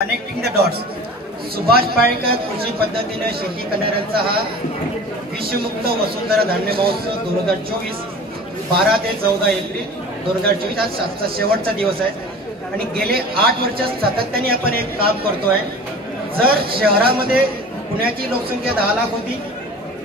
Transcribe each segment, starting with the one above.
Connecting the dots. Subhash Palekar कृषी पद्धतीने शेती करणाऱ्यांचा हा विषमुक्त वसुंधरा धान्य महोत्सव 2024 12 ते 14 एप्रिल 2024 आज आजचा शेवटचा दिवस आहे आणि गेले 8 वर्ष सातत्याने आपण एक काम करतोय. जर शहरामध्ये पुण्याची लोकसंख्या 10 लाख होती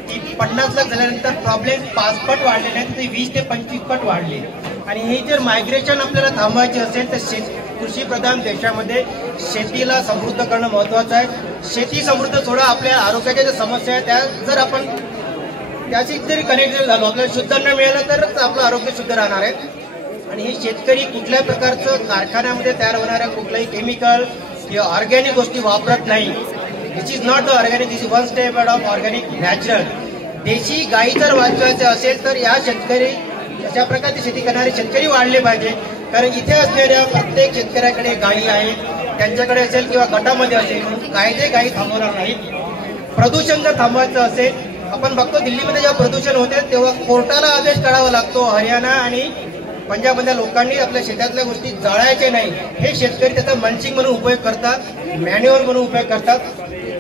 ती 50 लाख झाल्यानंतर प्रॉब्लेम 5 पट वाढलेले आहेत, ते 20 ते 25 पट वाढले. आणि हे जर मायग्रेशन आपल्याला थांबवायचे असेल तर कृषी प्रधान देशामध्ये शेतीला समृद्ध करणं महत्वाचं आहे. शेती समृद्ध सोडा, आपल्या आरोग्याच्या ज्या समस्या आहेत त्या जर आपण त्याशी जरी कनेक्ट झालो, आपल्याला शुद्ध अन्न मिळालं तरच आपलं आरोग्य शुद्ध राहणार आहे. आणि हे शेतकरी कुठल्या प्रकारचं कारखान्यामध्ये तयार होणाऱ्या कुठलाही केमिकल किंवा ऑर्गॅनिक गोष्टी वापरत नाही. This is not the organic, this is one step of organic natural. देशी गाई जर वाचवायचं असेल तर या शेतकरी अशा प्रकारची शेती करणारे शेतकरी वाढले पाहिजे. कारण इथे असलेल्या प्रत्येक शेतकऱ्याकडे गायी आहेत, त्यांच्याकडे असेल किंवा गटामध्ये असेल, कायदे गायी थांबवणार नाहीत. प्रदूषण जर थांबवायचं असेल, आपण बघतो दिल्लीमध्ये जेव्हा प्रदूषण होते तेव्हा कोर्टाला आदेश काढावा लागतो. हरियाणा आणि पंजाबमधल्या लोकांनी आपल्या शेतातल्या गोष्टी जाळायचे नाही. हे शेतकरी त्याचा मल्चिंग म्हणून उपयोग करतात, मॅन्युअर म्हणून उपयोग करतात,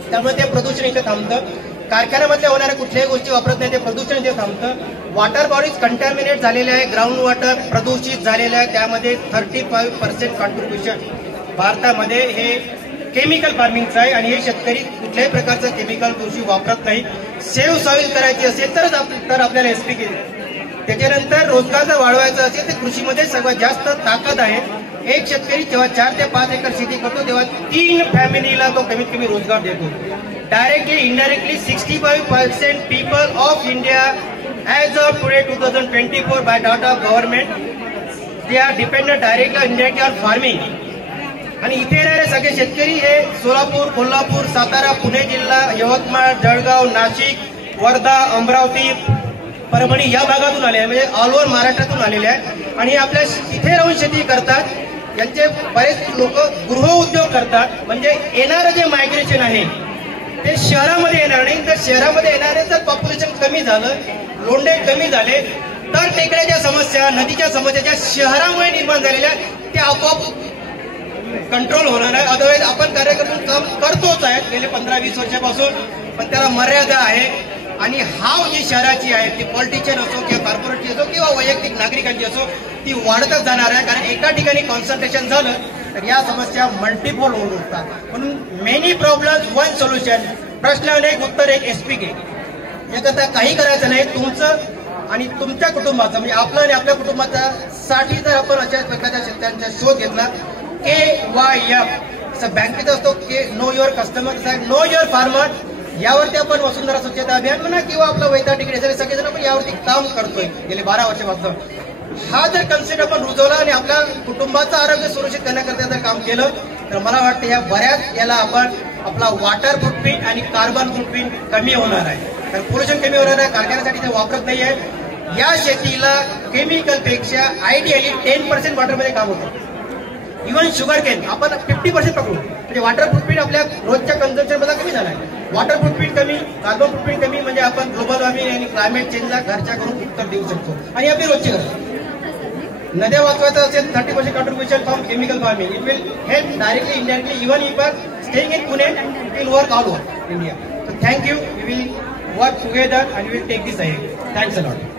त्यामुळे ते प्रदूषण इथे थांबतं. कारखान्यामध्ये होणाऱ्या कुठल्याही गोष्टी वापरत नाही, ते प्रदूषण इथे थांबतं. वॉटर बॉडीज कंटॅमिनेट झालेले आहे, ग्राउंड वॉटर प्रदूषित झालेलं आहे, त्यामध्ये 35% कॉन्ट्रीब्युशन भारतामध्ये हे केमिकल फार्मिंगचं आहे. आणि हे शेतकरी कुठल्याही प्रकारचं केमिकल कृषी वापरत नाही. सेव्ह सॉइल करायची असेल तर आपल्याला एसपी. त्याच्यानंतर रोजगार जर वाढवायचा असेल तर कृषीमध्ये सर्वात जास्त ताकद आहे. एक शेतकरी जेव्हा 4 ते 5 एकर शेती करतो तेव्हा 3 फॅमिलीला तो कमीत कमी रोजगार देतो. Directly indirectly 65% people of India as of today 2024 by data of government they are dependent directly indirectly on farming. आणि इथे येणारे सगळे शेतकरी हे सोलापूर, कोल्हापूर, सातारा, पुणे जिल्हा, यवतमाळ, जळगाव, नाशिक, वर्धा, अमरावती, परभणी या भागातून आले आहे, म्हणजे ऑल ओव्हर महाराष्ट्रातून आलेले आहेत. आणि आपल्या इथे राहून शेती करतात. यांचे बरेच लोक गृह उद्योग करतात. म्हणजे येणारं जे मायग्रेशन आहे ते शहरामध्ये येणार नाही. तर शहरामध्ये येणारे जर पॉप्युलेशन कमी झालं, लोंढे कमी झाले तर टेकड्याच्या समस्या, नदीच्या समस्या ज्या शहरामुळे निर्माण झालेल्या त्या आपोआप कंट्रोल होणार आहे. अदरवाईज आपण कार्यकर्ते काम करतोच आहे गेले 15-20 वर्षापासून, पण त्याला मर्यादा आहे. आणि हाव जी शहराची आहे ती पॉलिटिशियन असो किंवा कॉर्पोरेटची असो किंवा वैयक्तिक नागरिकांची असो ती वाढतच जाणार आहे. कारण एका ठिकाणी कॉन्सन्ट्रेशन झालं तर या समस्या मल्टिपल होऊ शकतात. म्हणून मेनी प्रॉब्लेम्स वन सोल्युशन. प्रश्न अनेक उत्तर एक एसपीके. याकरता काही करायचं नाही. तुमचं आणि तुमच्या कुटुंबाचं म्हणजे आपलं आणि आपल्या कुटुंबाचा साठी जर आपण अशा प्रकारच्या शेतकऱ्यांचा शोध घेतला KYF बँकेचा असतो के know your customer, know your farmer, यावरती आपण वसुंधरा स्वच्छता अभियान म्हणा किंवा आपलं वैद्यकीय डिग्री सगळेजण आपण यावरती काम करतोय गेले 12 वर्षापासून. हा जर कन्सेप्ट आपण रुजवला आणि आपल्या कुटुंबाचं आरोग्य सुरक्षित करण्याकरता जर काम केलं तर मला वाटतं या बऱ्याच याला आपण आपला वॉटर फुटप्रिंट आणि कार्बन फुटप्रिंट कमी होणार आहे. तर पोल्युशन कमी होणार आहे. कारखान्यासाठी ते वापरत नाहीये. या शेतीला केमिकल पेक्षा आयडियली 10% वॉटरमध्ये काम होतं. इव्हन शुगर केन आपण 50% पकडू, म्हणजे वॉटर फुटप्रिंट आपल्या रोजच्या कन्झम्पशन मध्ये कमी झाला आहे. वॉटर फुटप्रिंट कमी, कार्बन फुटप्रिंट कमी, म्हणजे आपण ग्लोबल वॉर्मिंग आणि क्लायमेट चेंजला घरच्या करून उत्तर देऊ शकतो. आणि आपली रोजची गरज. नद्या वाचवायचं असेल 30% contribution from chemical farming. It will help directly indirectly. Even if are staying in Pune will work all over India. So thank you. We will work together and will take this ahead. Thanks a lot.